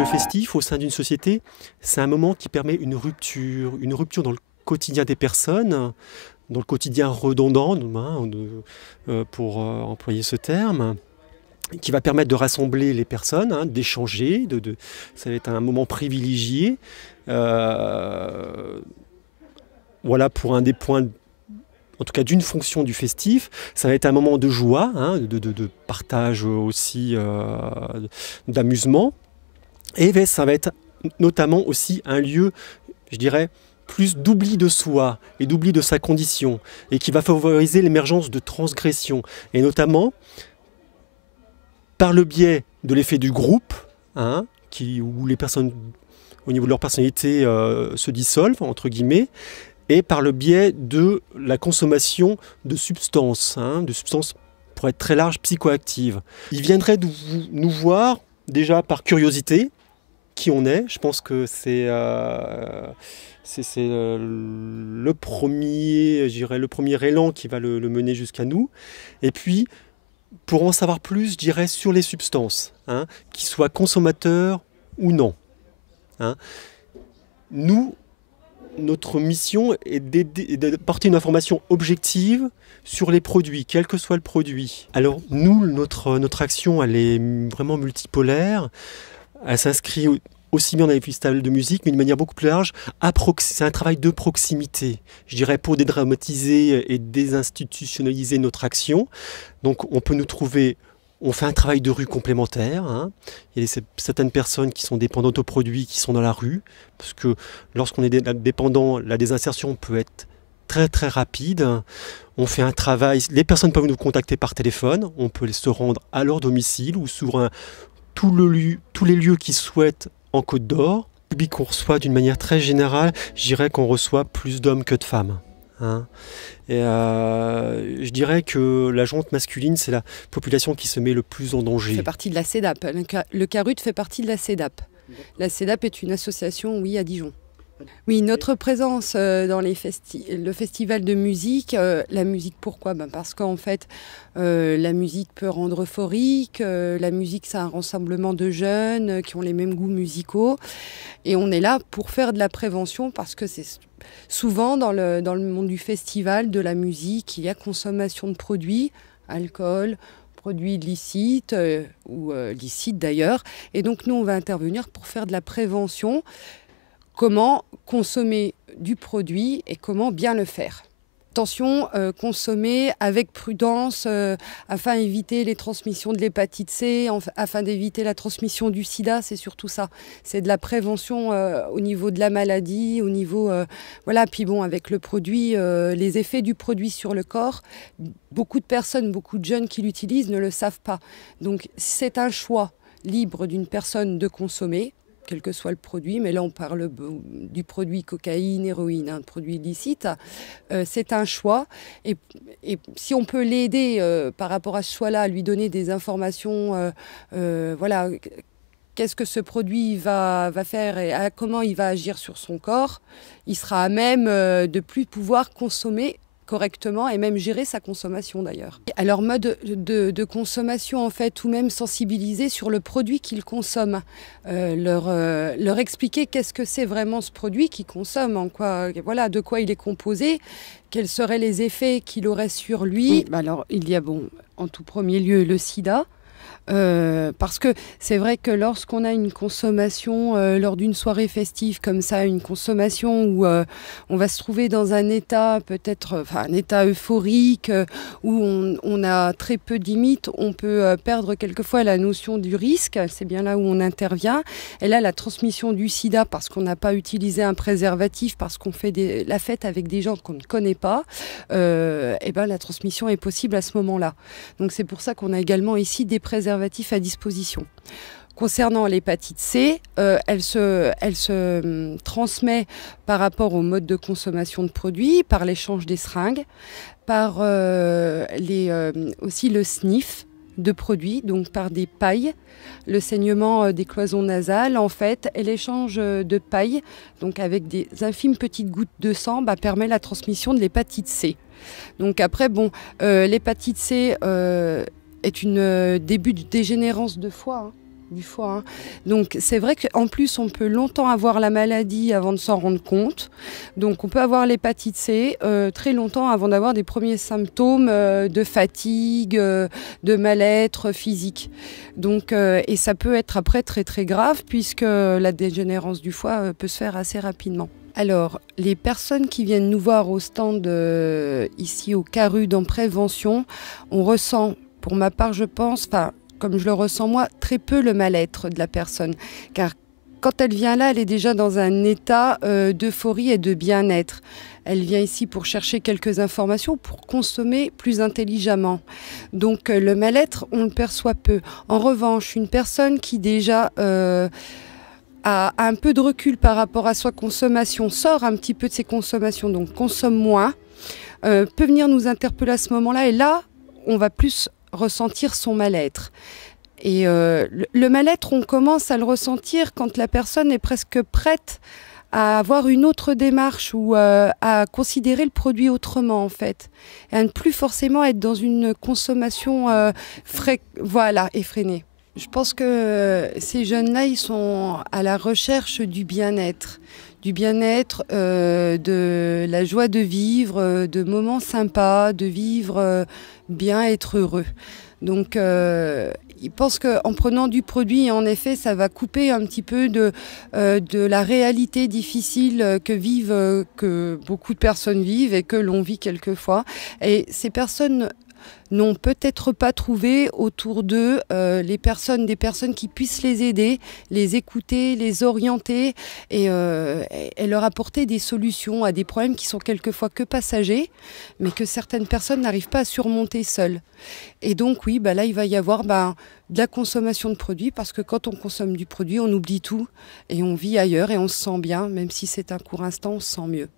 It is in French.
Le festif au sein d'une société, c'est un moment qui permet une rupture dans le quotidien des personnes, dans le quotidien redondant, pour employer ce terme, qui va permettre de rassembler les personnes, d'échanger, ça va être un moment privilégié. Voilà pour un des points, en tout cas d'une fonction du festif. Ça va être un moment de joie, de partage aussi, d'amusement. Et ça va être notamment aussi un lieu, je dirais, plus d'oubli de soi et d'oubli de sa condition, et qui va favoriser l'émergence de transgressions, et notamment par le biais de l'effet du groupe, où les personnes, au niveau de leur personnalité, se dissolvent, entre guillemets, et par le biais de la consommation de substances, pour être très large, psychoactives. Ils viendraient nous voir déjà par curiosité, qui on est. Je pense que c'est le premier élan qui va le mener jusqu'à nous. Et puis, pour en savoir plus, je dirais, sur les substances, qu'ils soient consommateurs ou non. Nous, notre mission est d'apporter une information objective sur les produits, quel que soit le produit. Alors nous, notre action, elle est vraiment multipolaire. Elle s'inscrit aussi bien dans les festivals de musique, mais d'une manière beaucoup plus large. C'est un travail de proximité, je dirais, pour dédramatiser et désinstitutionnaliser notre action. Donc on peut nous trouver, on fait un travail de rue complémentaire. Il y a certaines personnes qui sont dépendantes aux produits, qui sont dans la rue, parce que lorsqu'on est dépendant, la désinsertion peut être très très rapide. On fait un travail, les personnes peuvent nous contacter par téléphone, on peut se rendre à leur domicile ou sur tous les lieux qu'ils souhaitent en Côte d'Or. Le public qu'on reçoit d'une manière très générale, je dirais qu'on reçoit plus d'hommes que de femmes. Et je dirais que la jonte masculine, c'est la population qui se met le plus en danger. Ça fait partie de la CEDAP. Le CARUT fait partie de la CEDAP. La CEDAP est une association, oui, à Dijon. Oui, notre présence dans le festival de musique, la musique pourquoi ? Parce qu'en fait, la musique peut rendre euphorique, la musique c'est un rassemblement de jeunes qui ont les mêmes goûts musicaux, et on est là pour faire de la prévention parce que c'est souvent dans le monde du festival, de la musique, il y a consommation de produits, alcool, produits licites ou licites d'ailleurs, et donc nous on va intervenir pour faire de la prévention. Comment consommer du produit et comment bien le faire. Attention, consommer avec prudence afin d'éviter les transmissions de l'hépatite C, afin d'éviter la transmission du sida, c'est surtout ça. C'est de la prévention au niveau de la maladie, au niveau... voilà, puis bon, avec le produit, les effets du produit sur le corps, beaucoup de personnes, beaucoup de jeunes qui l'utilisent ne le savent pas. Donc c'est un choix libre d'une personne de consommer, quel que soit le produit, mais là on parle du produit cocaïne, héroïne, produit illicite, c'est un choix. Et si on peut l'aider par rapport à ce choix-là, à lui donner des informations, voilà, qu'est-ce que ce produit va faire et comment il va agir sur son corps, il sera à même de plus pouvoir consommer correctement et même gérer sa consommation d'ailleurs. À leur mode de consommation en fait, ou même sensibiliser sur le produit qu'ils consomment, leur expliquer qu'est-ce que c'est vraiment ce produit qu'ils consomment, voilà, de quoi il est composé, quels seraient les effets qu'il aurait sur lui. Alors il y a en tout premier lieu le sida. Parce que c'est vrai que lorsqu'on a une consommation lors d'une soirée festive comme ça, une consommation où on va se trouver dans un état peut-être, un état euphorique, où on a très peu de limites, on peut perdre quelquefois la notion du risque, c'est bien là où on intervient. Et là, la transmission du sida, parce qu'on n'a pas utilisé un préservatif, parce qu'on fait la fête avec des gens qu'on ne connaît pas, et la transmission est possible à ce moment-là. Donc c'est pour ça qu'on a également ici des préservatifs à disposition. Concernant l'hépatite C, elle se transmet par rapport au mode de consommation de produits, par l'échange des seringues, par aussi le sniff de produits, donc par des pailles, le saignement des cloisons nasales en fait, et l'échange de pailles, donc avec des infimes petites gouttes de sang, permet la transmission de l'hépatite C. Donc après, l'hépatite C est une début de dégénérance de foie. du foie, hein. Donc c'est vrai qu'en plus on peut longtemps avoir la maladie avant de s'en rendre compte. Donc on peut avoir l'hépatite C très longtemps avant d'avoir des premiers symptômes de fatigue, de mal-être physique. Donc, et ça peut être après très très grave puisque la dégénérescence du foie peut se faire assez rapidement. Alors, les personnes qui viennent nous voir au stand ici au CARUD en prévention, on ressent, pour ma part je pense, comme je le ressens moi, très peu le mal-être de la personne. Car quand elle vient là, elle est déjà dans un état d'euphorie et de bien-être. Elle vient ici pour chercher quelques informations, pour consommer plus intelligemment. Donc le mal-être, on le perçoit peu. En revanche, une personne qui déjà a un peu de recul par rapport à sa consommation, sort un petit peu de ses consommations, donc consomme moins, peut venir nous interpeller à ce moment-là. Et là, on va plus ressentir son mal-être. Et le mal-être, on commence à le ressentir quand la personne est presque prête à avoir une autre démarche ou à considérer le produit autrement en fait. Et à ne plus forcément être dans une consommation effrénée. Je pense que ces jeunes-là, ils sont à la recherche du bien-être. De la joie de vivre, de moments sympas, de vivre bien, être heureux. Donc, ils pensent qu'en prenant du produit, en effet, ça va couper un petit peu de la réalité difficile que beaucoup de personnes vivent et que l'on vit quelquefois. Et ces personnes n'ont peut-être pas trouvé autour d'eux des personnes qui puissent les aider, les écouter, les orienter et leur apporter des solutions à des problèmes qui sont quelquefois que passagers, mais que certaines personnes n'arrivent pas à surmonter seules. Et donc oui, là il va y avoir de la consommation de produits, parce que quand on consomme du produit, on oublie tout et on vit ailleurs et on se sent bien, même si c'est un court instant, on se sent mieux.